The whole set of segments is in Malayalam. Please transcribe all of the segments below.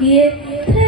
Yeah.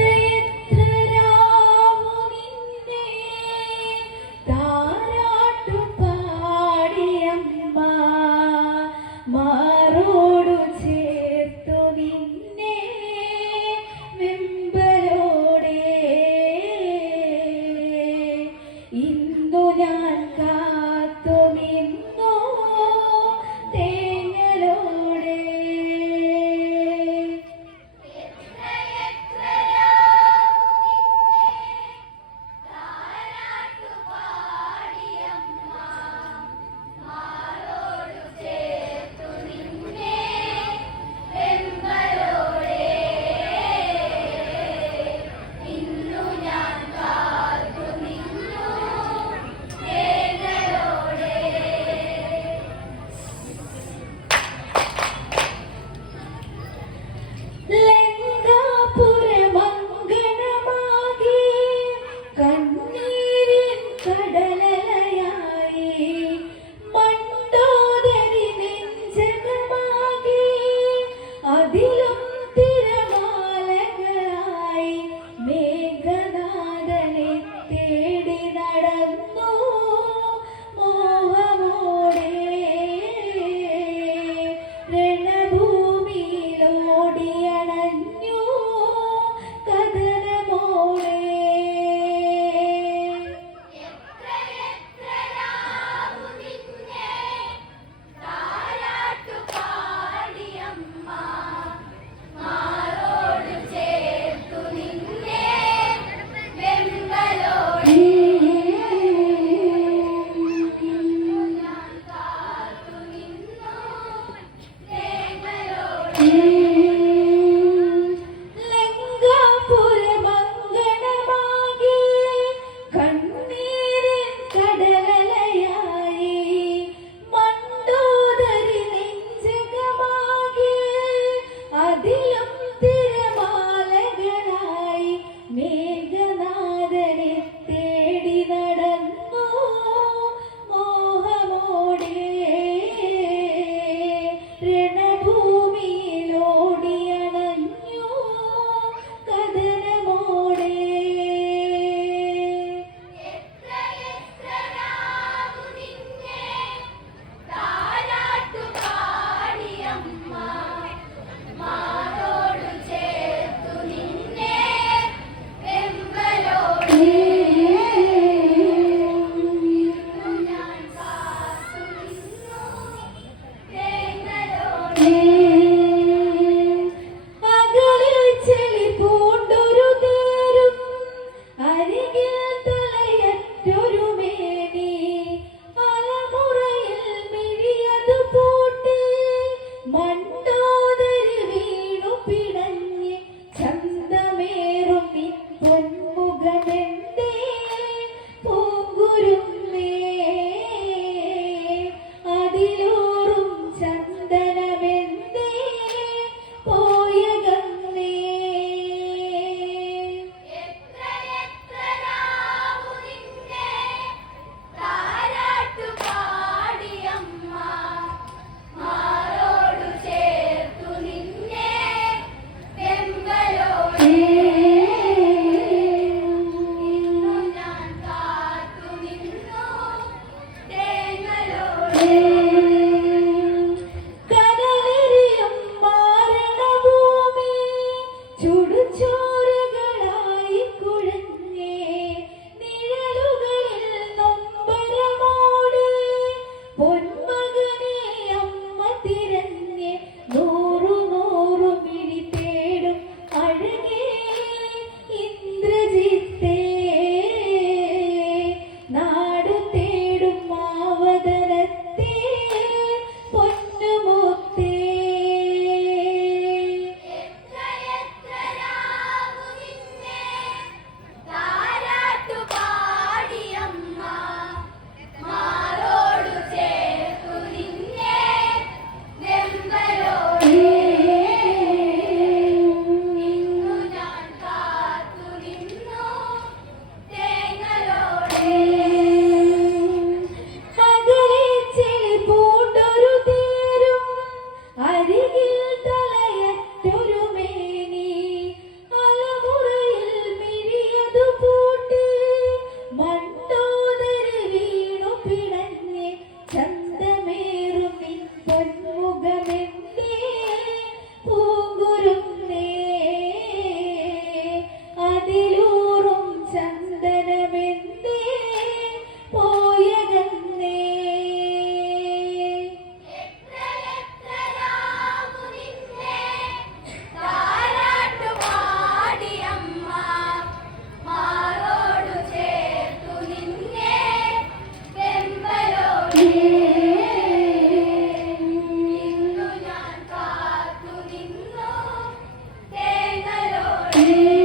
Amen.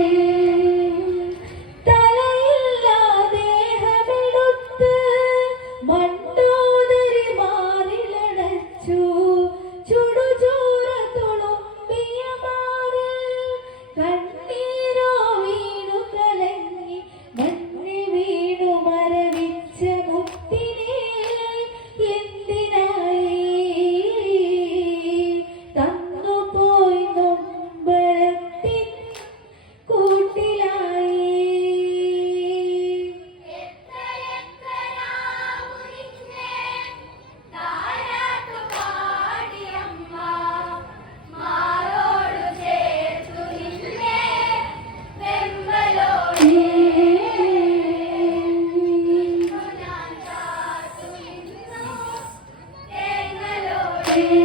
Hey.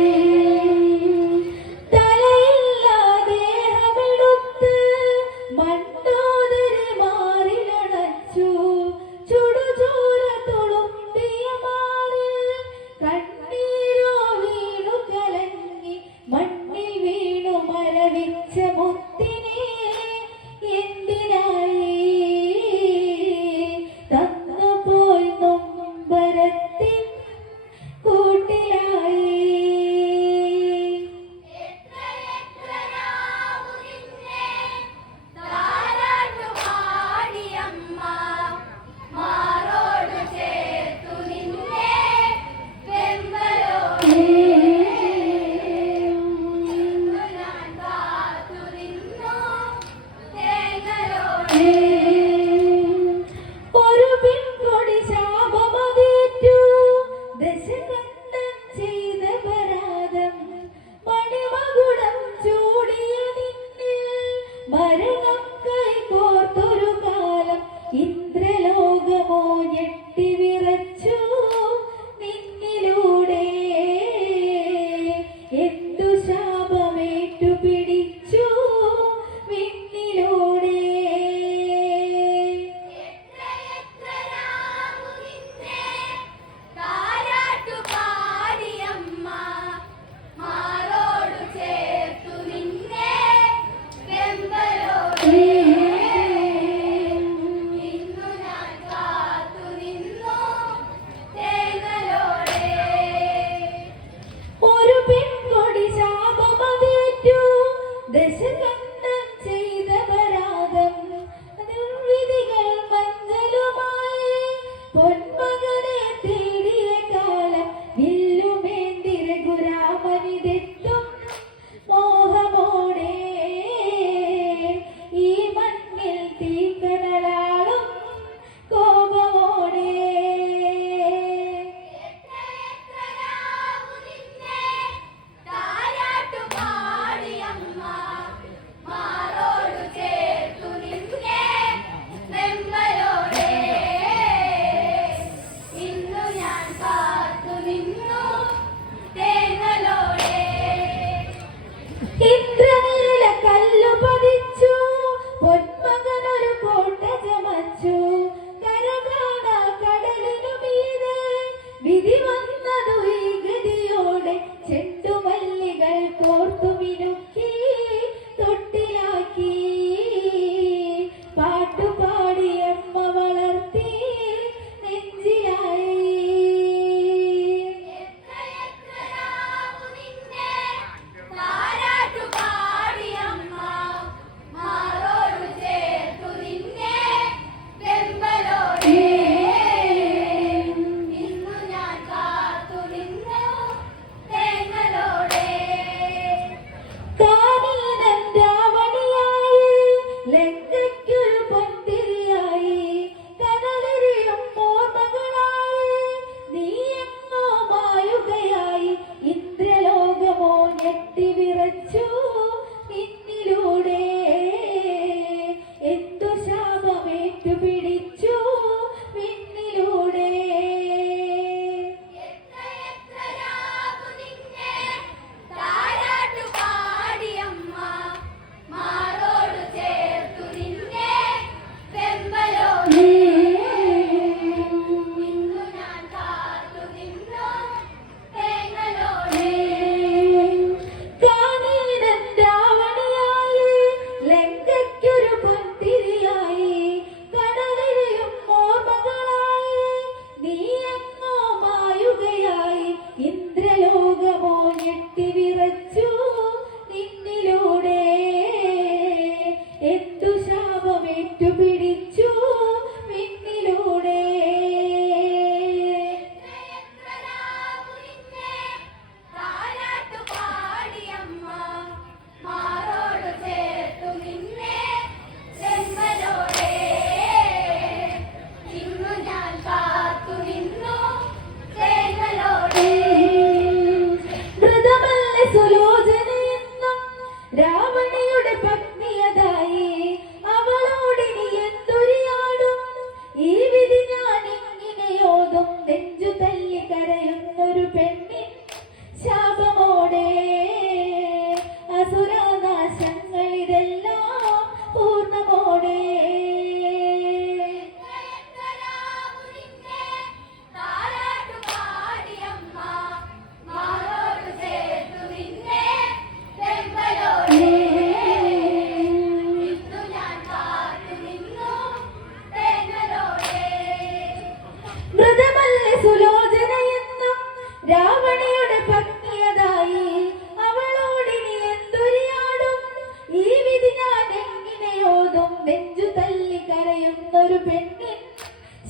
പെണ്ണിൻ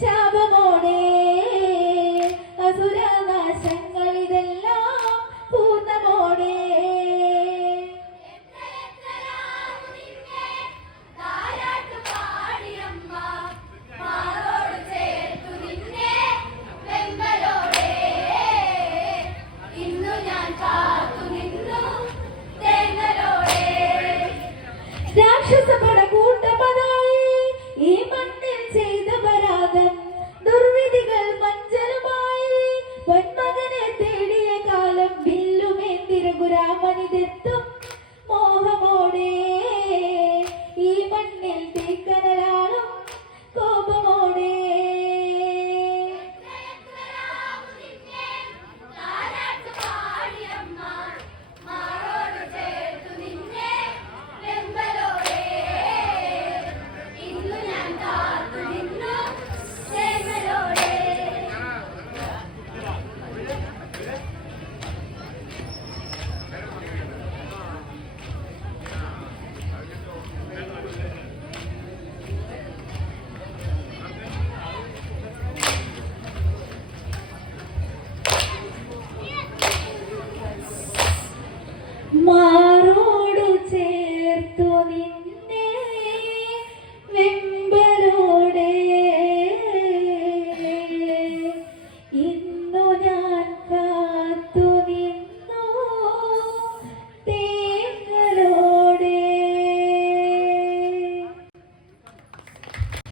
ശാപമോടെ. അസുരാനാശങ്ങൾ ഇതെല്ലാം പൂർണമോടെ രാക്ഷസ